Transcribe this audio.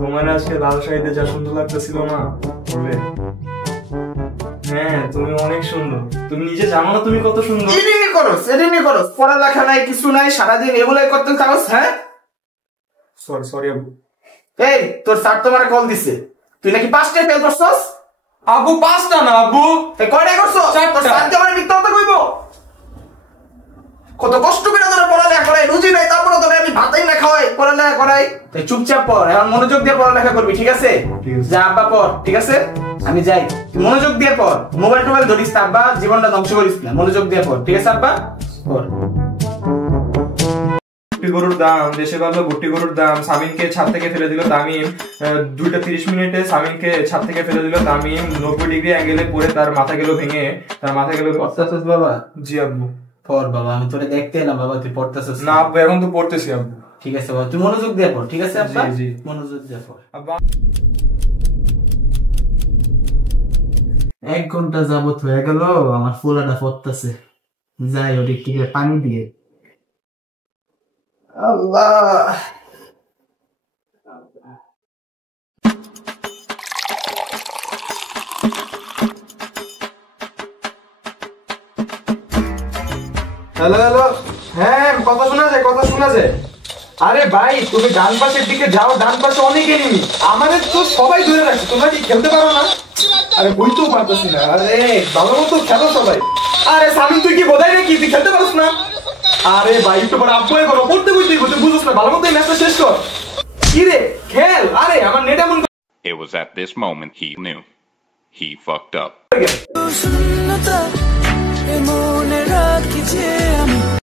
তোমার আজকে লাল শাড়িতে যা সুন্দর লাগতেছিল না বলে। হ্যাঁ তুমি অনেক সুন্দর, তুমি নিজে জানো না তুমি কত সুন্দর। এডিনি করো, পড়ালেখা নাই কিছু নাই, সারাদিন এগুলাই করতে থাকো। হ্যাঁ সরি সরি আব্বু। এই তোর স্যার তোমার কল দিছে, তুই নাকি 5টায় ফেল করছস। আব্বু 5টা না আব্বু, কয়টায় করছস? তোর স্যার তোমার মিথ্যা কথা কইব? কত কষ্ট করে তোরা পড়ালেখা করাই, রুজি নাই তারপরে তোরা আমি ভাতই না খাওয়াই, পড়ালেখা করাই। তুই চুপচাপ পড়, এখন মনোযোগ দিয়ে পড়ালেখা করবি, ঠিক আছে? যা আব্বা পড়, ঠিক আছে? আমি যাই, তুই মনোযোগ দিয়ে পড়, মোবাইল টোবাইল ধরিস না আব্বা, জীবনটা ধ্বংস করিস না, মনোযোগ দিয়ে পড়, ঠিক আছে আব্বা? পড়। গুটি গরুর দাম দেশে বাড়লো, গুটি গরুর দাম। সামিনকে ছাদ থেকে ফেলে দিল তামিম। 2:30 সামিনকে ছাদ থেকে ফেলে দিল তামিম। 90 ডিগ্রি অ্যাঙ্গেলে পড়ে তার মাথা গেল ভেঙে, তার মাথা গেল। পড়তেছিস বাবা? জি আব্বু। পড় বাবা, আমি তোরে দেখতে এলাম বাবা, তুই পড়তেছিস না আব্বু, এখন তো পড়তেছি আব্বু। ঠিক আছে বাবা, তুই মনোযোগ দিয়ে পড়, ঠিক আছে আব্বা? জি জি মনোযোগ দিয়ে পড়। আব্বা 1 ঘন্টা যাবত হয়ে গেল আমার ফুলাটা পড়তেছে, যাই ওটি কি পানি দিয়ে। আল্লাহ হ্যালো হ্যালো। হ্যাঁ কথা শোনা যায়, কথা শোনা যায়। আরে ভাই তুমি ডান পাশের দিকে যাও, ডান পাশে অনেক এনিমি, আমাদের তো সবাই ধরে রাখছে, তোমরা কি খেলতে পারো না? আরে বুঝতেও পারতেছি না। আরে ভালো মতো খেলো সবাই। আরে সামিন তুই কি বোধাই নাকি, তুই খেলতে পারছ না? আরে ভাই একটু পরে আব্বু করো, পড়তে বুঝতেই তুই বুঝছ না, ভালো মতো এই ম্যাচটা শেষ কর। কি রে খেল। আরে আমার নেট এমন। It was at this moment he knew. He fucked up.